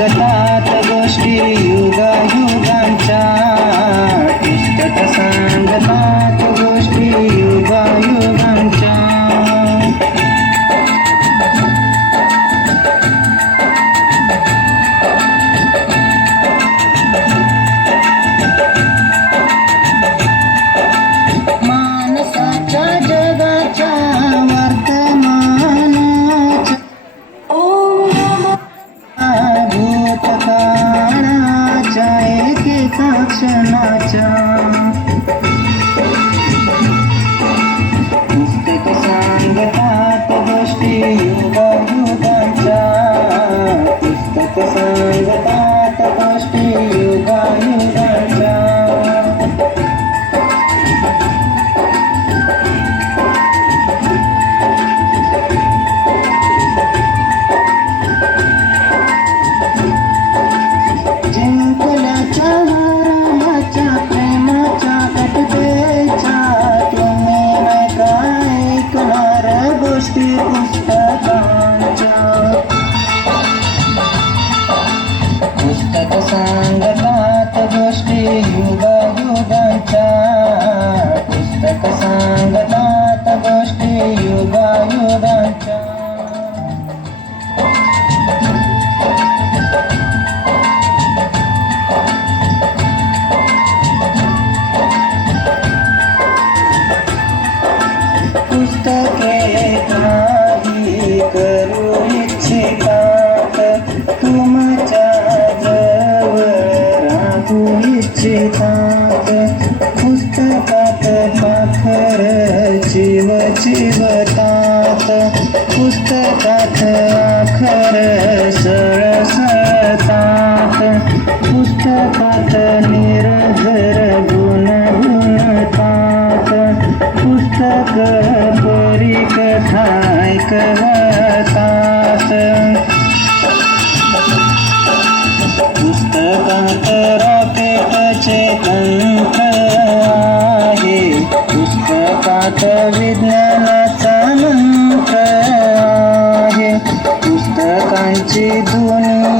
Gata gostinho पुस्तके काही करू इच्छितात. तुमच्या जवळ राहू इच्छितात. पुस्तकात पाखर जीव जीवतात. पुस्तकात आखर पोरी कथा ऐकवतात पुस्तकात रॉकेटचे तंत आहे पुस्तकात विज्ञानाचा मंत्र आहे पुस्तकांची दुनिया